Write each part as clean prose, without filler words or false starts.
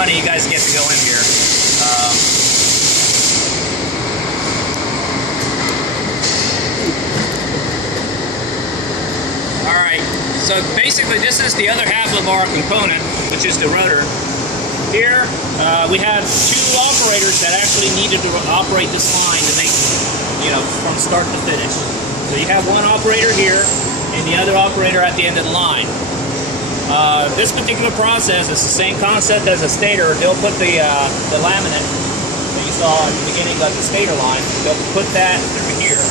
running, you guys get to go in here. Alright, so basically this is the other half of our component, which is the rotor. Here we have two operators that actually needed to operate this line to make, from start to finish. So you have one operator here and the other operator at the end of the line. This particular process is the same concept as a stator. They'll put the laminate that you saw at the beginning of the stator line, they'll put that through here.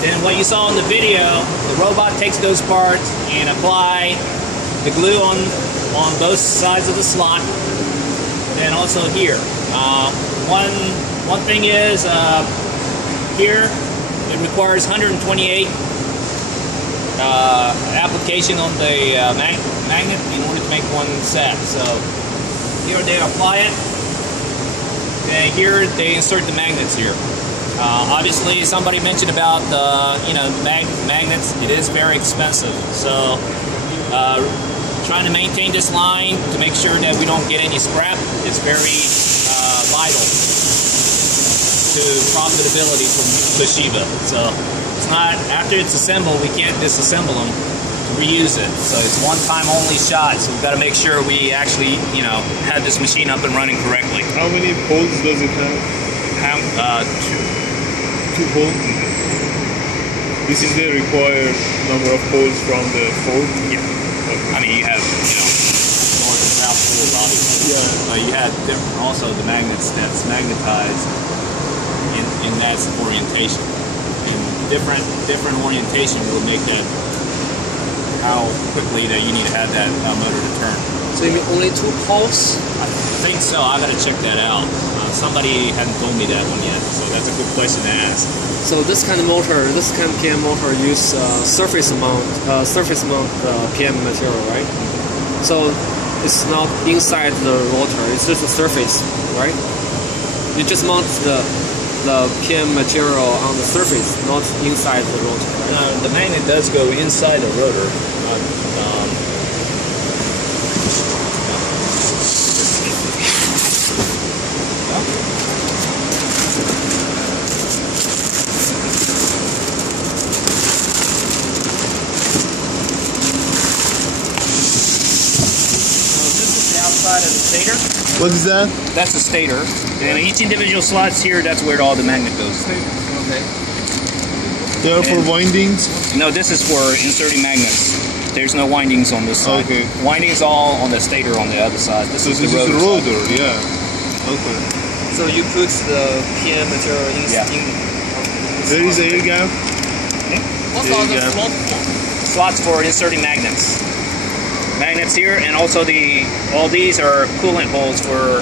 Then what you saw in the video, the robot takes those parts and apply the glue on both sides of the slot. Then also here. One thing is here it requires 128 application on the magnet in order to make one set. So here they apply it, and here they insert the magnets here. Obviously, somebody mentioned about magnets. It is very expensive. So trying to maintain this line to make sure that we don't get any scrap is very vital to profitability for Toshiba. So it's not, after it's assembled, we can't disassemble them to reuse it. So it's one-time only shot. So we've got to make sure we actually, have this machine up and running correctly. How many poles does it have? Two poles. This is the required number of poles from the fork. Yeah. Okay. I mean, you have, north and south poles, obviously. Yeah. But you have also the magnets that's magnetized in that orientation. And different orientation will make that how quickly that you need to have that motor to turn. So you mean only 2 poles? I think so. I got to check that out. Somebody hadn't told me that one yet, so that's a good question to ask. So this kind of motor, this kind of PM motor use surface mount PM material, right? So it's not inside the rotor; it's just a surface, right? You just mount the PM material on the surface, not inside the rotor. Right? The magnet does go inside the rotor. Of the stator. What is that? That's a stator. And each individual slots here, that's where all the magnet goes. Okay. They are for windings? No, this is for inserting magnets. There's no windings on this side. Okay. Windings all on the stator on the other side. This is the rotor. This is the rotor, yeah. Okay. So you put the PM material in. There is air gap. What are the slots for? Slots for inserting magnets. Magnets here, and also all these are coolant holes for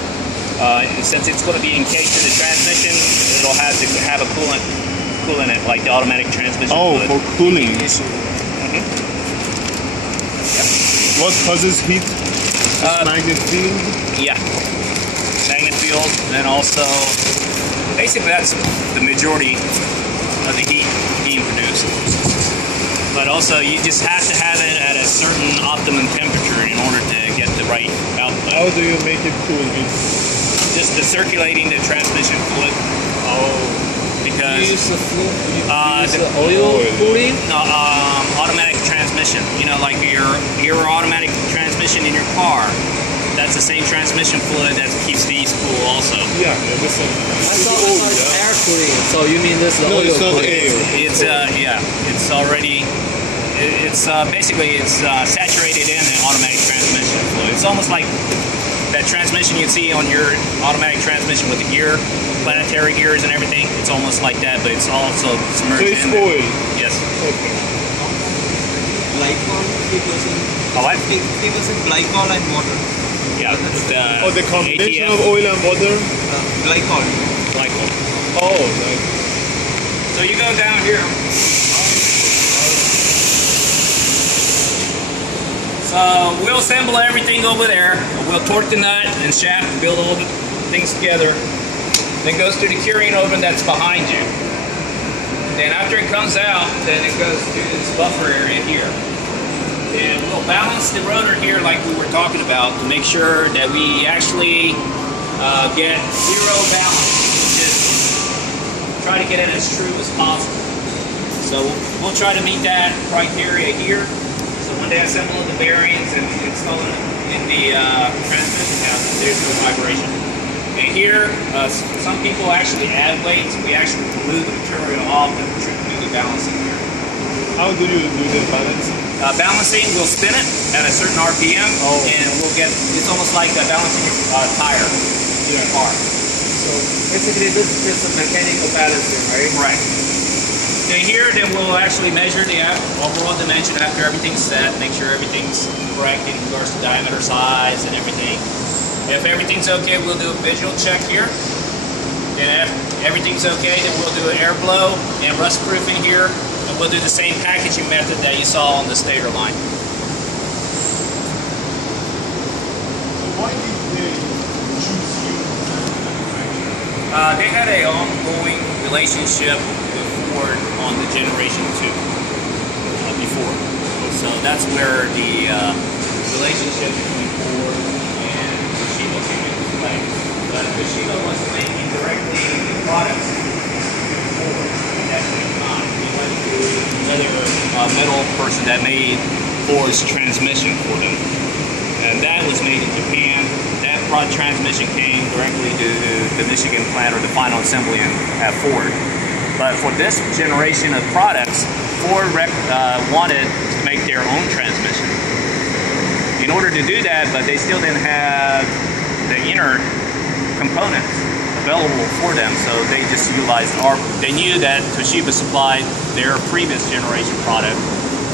since it's going to be encased in the transmission, it'll have to have a coolant in it, like the automatic transmission. Oh, fluid. for cooling. Mm-hmm. Yep. What causes heat? Magnet field? Yeah, magnet field, and also basically that's the majority of the heat being produced. But also, you just have to have it at a certain optimum temperature in order to get the right output. How do you make it cool? Just the circulating the transmission fluid. Oh. Because You use the oil cooling? automatic transmission. Like your automatic transmission in your car. That's the same transmission fluid that keeps these cool also. Yeah, this is I thought it's air cooling. So you mean this is no, oil it's not cooling? air. It's it's already. It's basically saturated in the automatic transmission fluid. It's almost like that transmission you see on your automatic transmission with the gear, planetary gears and everything. It's almost like that, but it's also submerged So it's in there. oil. Yes. Okay. Glycol, 50%. Oh, what? 50% glycol and water. Yeah. Oh, the combination ATF, of oil and water? Glycol. glycol. Oh, nice. So you go down here. So we'll assemble everything over there. We'll torque the nut and shaft to build all the things together. Then it goes to the curing oven that's behind you. Then after it comes out, then it goes to this buffer area here. And we'll balance the rotor here like we were talking about to make sure that we actually get zero balance. Just try to get it as true as possible. So we'll try to meet that criteria here. So when they assemble the bearings and install it in the transmission house, there's no vibration. And here, some people actually add weights. We actually remove the material off and do the balancing here. How do you do the balancing? Balancing, we'll spin it at a certain RPM, and we'll get, it's almost like balancing a tire in a car. So basically, this is just a mechanical balancing, right? Right. And here, then we'll actually measure the overall dimension after everything's set, make sure everything's correct in regards to diameter, size, and everything. If everything's okay, we'll do a visual check here. And if everything's okay, then we'll do an air blow and rust proofing here. And we'll do the same packaging method that you saw on the stator line. So why did they choose you as a manufacturer? They had an ongoing relationship with Ford on the Generation 2 before. So that's where the relationship between Ford and Toshiba came into play. But Toshiba was making directly the products for Ford at that same time. He went to another metal person that made Ford's transmission for them. And that was made in Japan. That transmission came directly to the Michigan plant or the final assembly at Ford. But for this generation of products, Ford wanted to make their own transmission. In order to do that, but they still didn't have the inner components available for them, so they just utilized they knew that Toshiba supplied their previous generation product,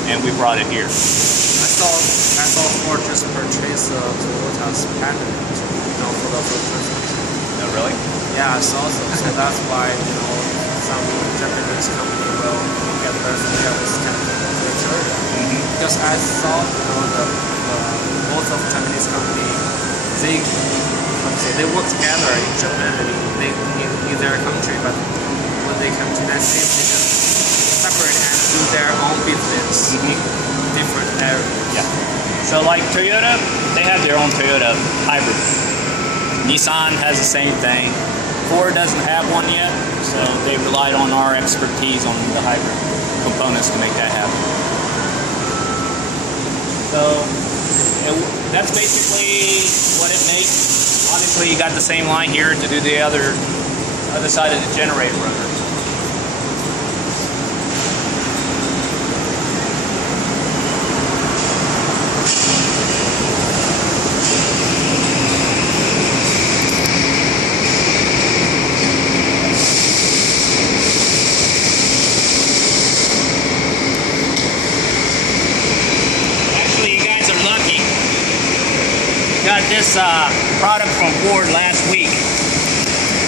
and we brought it here. I saw Ford just purchase Toyota's patent, for the transmission. No, really? Yeah, I saw so that's why, some Japanese company will get their this kind of criteria. Because I saw, both of Japanese company, they work together in Japan and in their country, but when they come to the United States, they just separate and do their own business in different areas. Yeah. So like Toyota, they have their own Toyota hybrid. Nissan has the same thing. Ford doesn't have one yet, so they relied on our expertise on the hybrid components to make that happen. So that's basically what it makes. Obviously, you got the same line here to do the other side of the generator rotor. Got this product from Ford last week.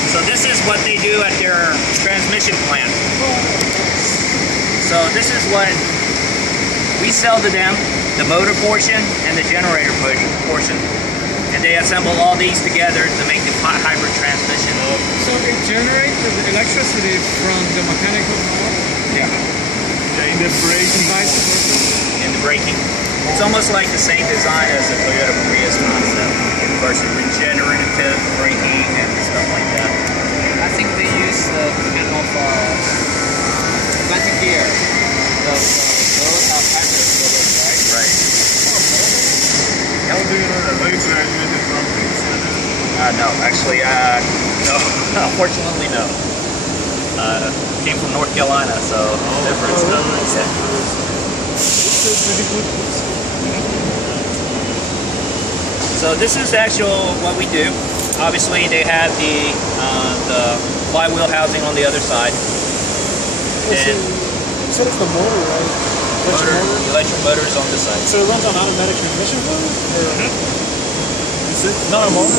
So this is what they do at their transmission plant. So this is what we sell to them, the motor portion and the generator portion. And they assemble all these together to make the hybrid transmission. So it generates the electricity from the mechanical power? Yeah. In the braking. Vice versa? In the braking. It's almost like the same design as the Toyota Prius concept versus regenerative braking and stuff like that. I think they use kind of landing gear. Those are patterns for this, right? Right. How do you know that? Are you graduated from Princeton? No, actually, no. Unfortunately, no. Came from North Carolina, so different stuff. It's really good. So this is actual what we do. Obviously, they have the flywheel housing on the other side. And You said it's the motor, right? electric motor is on this side. So it runs on automatic transmission fluid? Is it not a motor?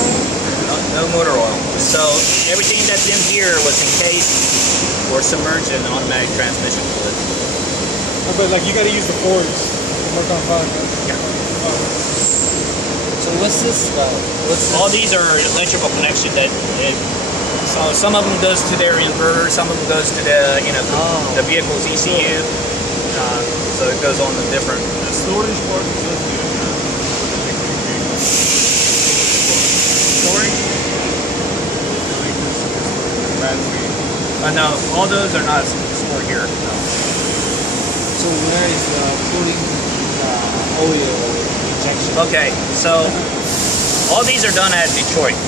No motor oil. So everything that's in here was encased or submerged in automatic transmission fluid. Oh, but like you got to use the Fords to work on product, right? Yeah. So what's this about? All these are electrical connection so some of them goes to their inverter, some of them goes to the the vehicle's ECU. so it goes on the different. The storage part is just Storage? battery. No, all those are not stored here. No. So where is cooling oil injection? Okay, so all these are done at Detroit,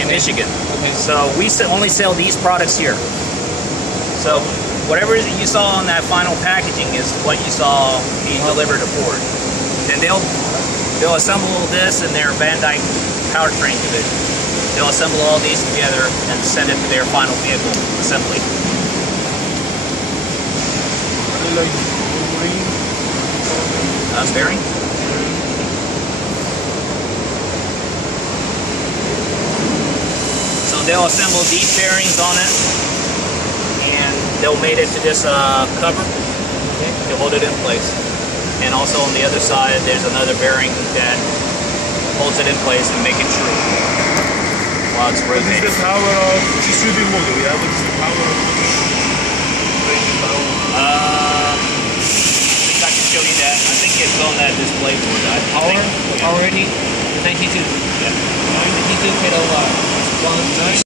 in Michigan. Okay. So we only sell these products here. So whatever you saw on that final packaging is what you saw being delivered to Ford. And they'll assemble this in their Van Dyke powertrain division. They'll assemble all these together and send it to their final vehicle assembly. Like green. Bearing? So they'll assemble these bearings on it, and they'll mate it to this cover to hold it in place. And also on the other side, there's another bearing that holds it in place and make it true while it's This is rotating. the power of SUV model, yeah? What is the power of I think I can show you that. I think it's on that display board. Already? The 92. Yeah. 92 kilowatt.